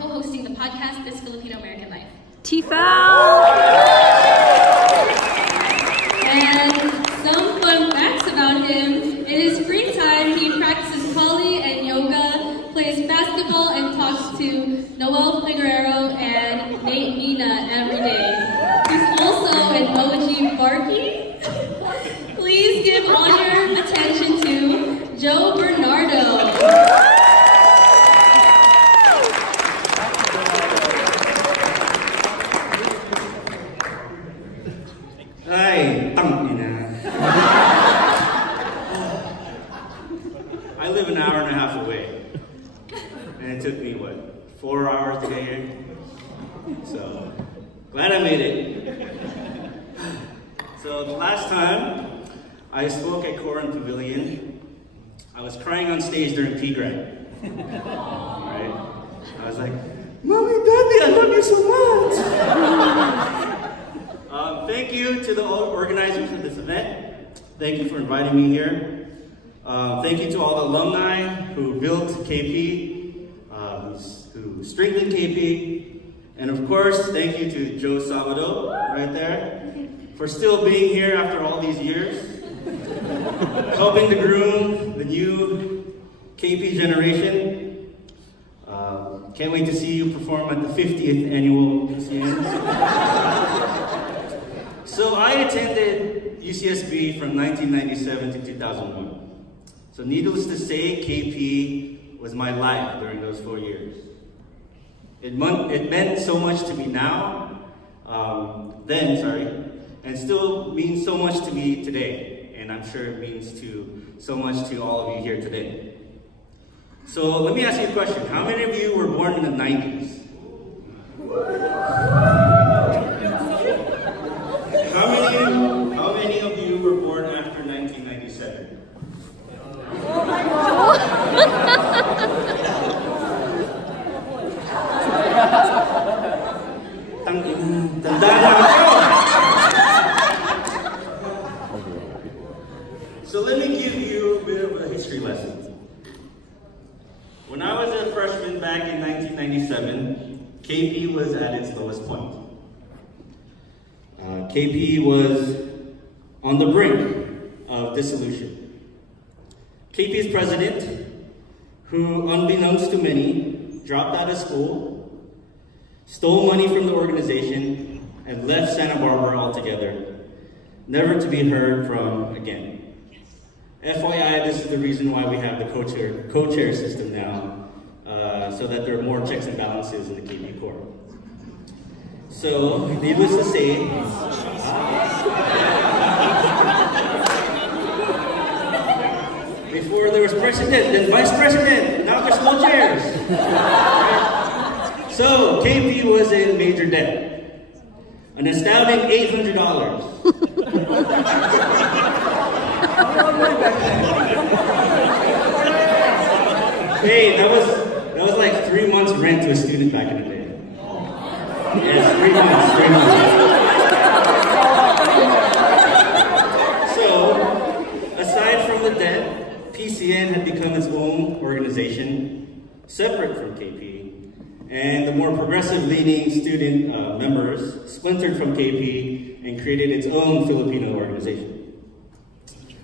co-hosting the podcast, This Filipino American Life. Tifal! And some fun facts about him. In his free time, he practices Kali and yoga, plays basketball, and talks to Noel Figueroa and Nate Mina every day. He's also an OG Barky. Please give all your attention to Joe Bernardo. Ay, tangina. I live an hour and a half away. And it took me, what, 4 hours to get here? So, glad I made it. So, the last time I spoke at Corin Pavilion, I was crying on stage during P-Grad. Right? I was like, Mommy, Daddy, I love you so much! Thank you to the organizers of this event. Thank you for inviting me here. Thank you to all the alumni who built KP, who strengthened KP. And of course, thank you to Joe Sabado, right there, for still being here after all these years, helping to groom the new KP generation. Can't wait to see you perform at the 50th annual UCSB. So I attended UCSB from 1997 to 2001. So needless to say, KP was my life during those 4 years. It meant so much to me now, and still means so much to me today. And I'm sure it means so much to all of you here today. So let me ask you a question. How many of you were born in the 90s? How many of you were born after 1997? Oh my God! So let me give you a bit of a history lesson. When I was a freshman back in 1997, KP was at its lowest point. KP was on the brink of dissolution. KP's president, who unbeknownst to many, dropped out of school, stole money from the organization, and left Santa Barbara altogether, never to be heard from again. FYI, this is the reason why we have the co-chair system now, so that there are more checks and balances in the KP Corps. So, needless to say, before there was president, then vice president, now there's no chairs. Right? So, KP was in major debt. An astounding $800. Hey, that was like 3 months rent to a student back in the day. Yes, 3 months. So, aside from the debt, PCN had become its own organization, separate from KP, and the more progressive-leaning student members splintered from KP and created its own Filipino organization.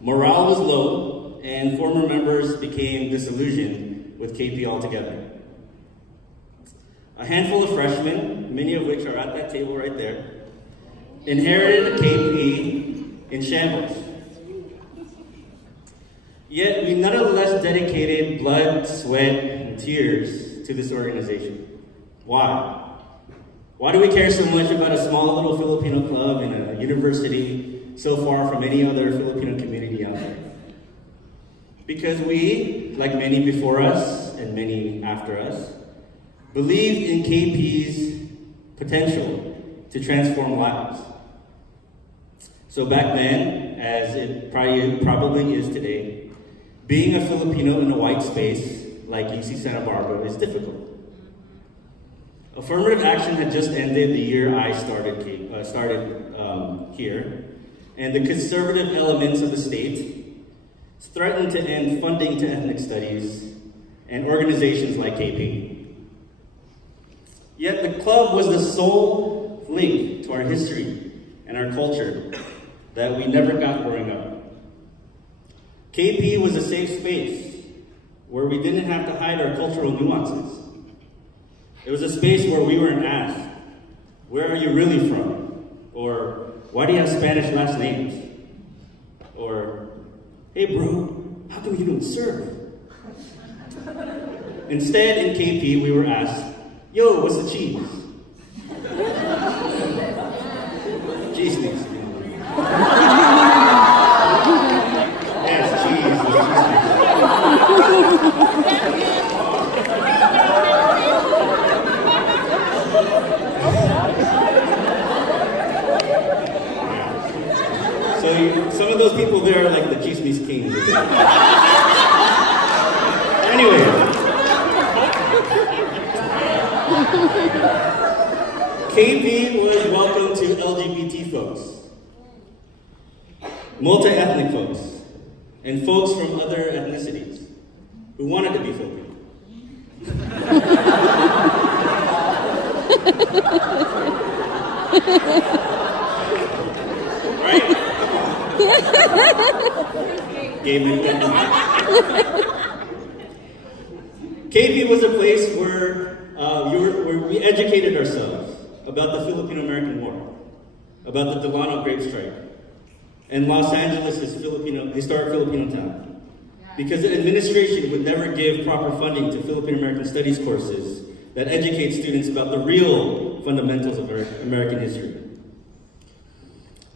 Morale was low, and former members became disillusioned with KP altogether. A handful of freshmen, many of which are at that table right there, inherited KP in shambles. Yet we nonetheless dedicated blood, sweat, and tears to this organization. Why? Why do we care so much about a small little Filipino club in a university so far from any other Filipino community out there? Because we, like many before us and many after us, believed in KP's potential to transform lives. So back then, as it probably is today, being a Filipino in a white space like UC Santa Barbara is difficult. Affirmative action had just ended the year I started here, and the conservative elements of the state threatened to end funding to ethnic studies and organizations like KP. Yet the club was the sole link to our history and our culture that we never got growing up. KP was a safe space where we didn't have to hide our cultural nuances. It was a space where we weren't asked, where are you really from? Or why do you have Spanish last names? Or, hey bro, how come you don't surf? Instead, in KP, we were asked, yo, what's the cheese? Cheese mix. Yes, cheese. So some of those people there are like the cheese mix kings. Anyway. KP was welcome to LGBT folks, multi-ethnic folks, and folks from other ethnicities who wanted to be Filipino. Right? Gay men. KP was a place where we educated ourselves about the Filipino-American War, about the Delano grape strike, and Los Angeles' historic Filipino town. Because the administration would never give proper funding to Filipino-American studies courses that educate students about the real fundamentals of American history.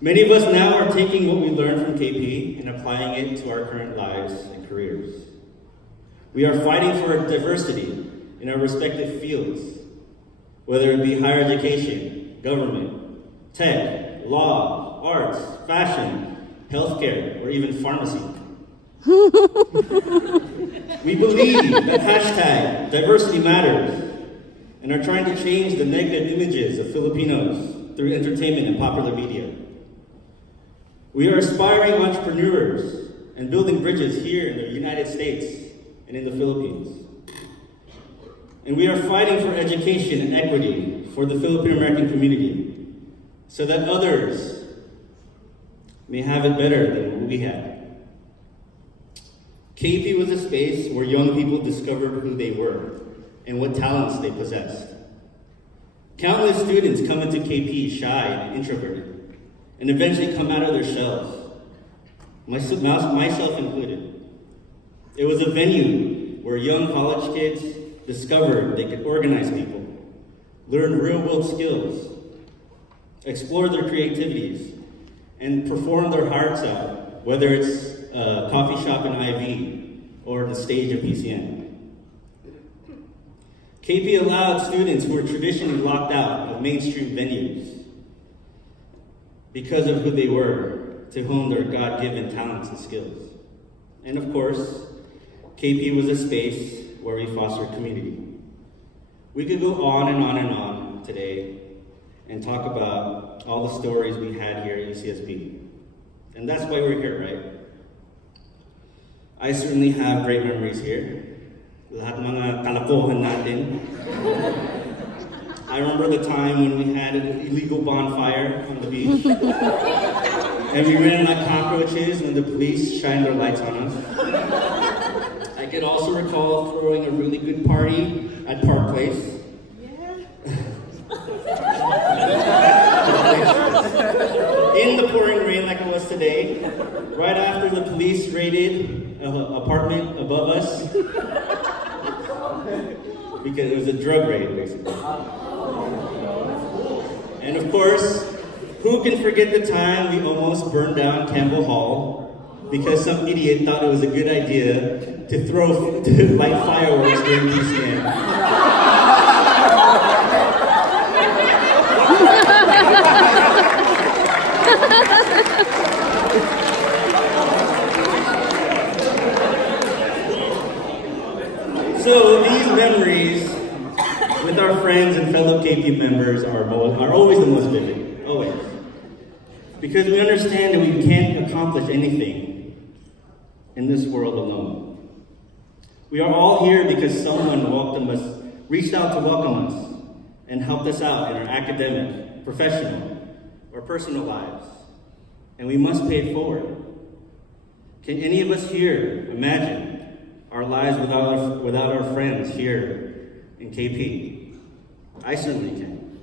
Many of us now are taking what we learned from KP and applying it to our current lives and careers. We are fighting for diversity in our respective fields, whether it be higher education, government, tech, law, arts, fashion, healthcare, or even pharmacy. We believe that hashtag diversity matters and are trying to change the negative images of Filipinos through entertainment and popular media. We are aspiring entrepreneurs and building bridges here in the United States and in the Philippines. And we are fighting for education and equity for the Filipino-American community so that others may have it better than what we had. KP was a space where young people discovered who they were and what talents they possessed. Countless students come into KP shy and introverted and eventually come out of their shells, myself included. It was a venue where young college kids discovered they could organize people, learn real-world skills, explore their creativities, and perform their hearts out, whether it's a coffee shop in IV or the stage of PCN. KP allowed students who were traditionally locked out of mainstream venues because of who they were to hone their God-given talents and skills. And of course, KP was a space where we fostered community. We could go on and on and on today and talk about all the stories we had here at UCSB. And that's why we're here, right? I certainly have great memories here. Lahat mga kalokohan natin. I remember the time when we had an illegal bonfire on the beach. And we ran like cockroaches when the police shined their lights on us. I could also recall throwing a really good party at Park Place. In the pouring rain like it was today, right after the police raided an apartment above us, because it was a drug raid, basically. And of course, who can forget the time we almost burned down Campbell Hall because some idiot thought it was a good idea to light fireworks during PCN. So these memories with our friends and fellow KP members are always the most vivid, always. Because we understand that we can't accomplish anything in this world alone. We are all here because someone reached out to welcome us, and helped us out in our academic, professional, or personal lives. And we must pay it forward. Can any of us here imagine our lives without our friends here in KP? I certainly can.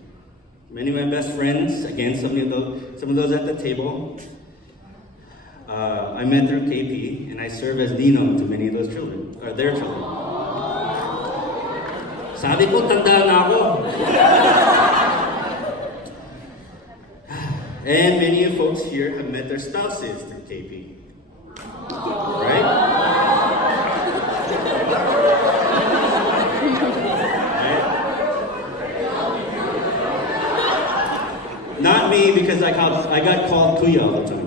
Many of my best friends, again, some of those at the table, I met through KP, and I serve as Nino to many of those children, or their children. Sabi ko, tanda na ako. And many of folks here have met their spouses through KP. Right? Not me, because I got called Kuya all the time.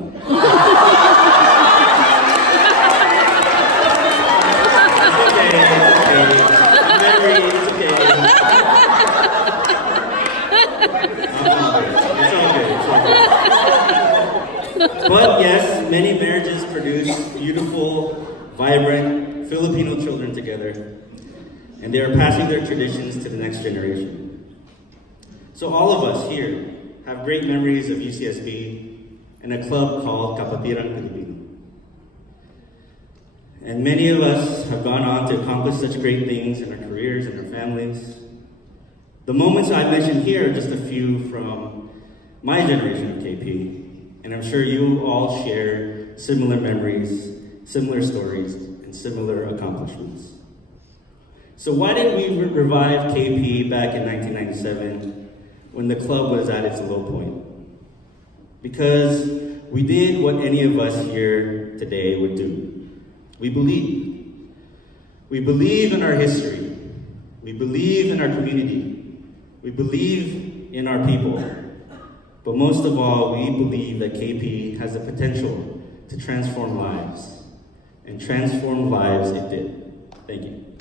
But yes, many marriages produce beautiful, vibrant Filipino children together, and they are passing their traditions to the next generation. So all of us here have great memories of UCSB and a club called Kapatirang Pilipino. And many of us have gone on to accomplish such great things in our careers and our families. The moments I mentioned here are just a few from my generation of KP. And I'm sure you all share similar memories, similar stories, and similar accomplishments. So why did we revive KP back in 1997 when the club was at its low point? Because we did what any of us here today would do. We believe. We believe in our history. We believe in our community. We believe in our people. But most of all, we believe that KP has the potential to transform lives. And transform lives it did. Thank you.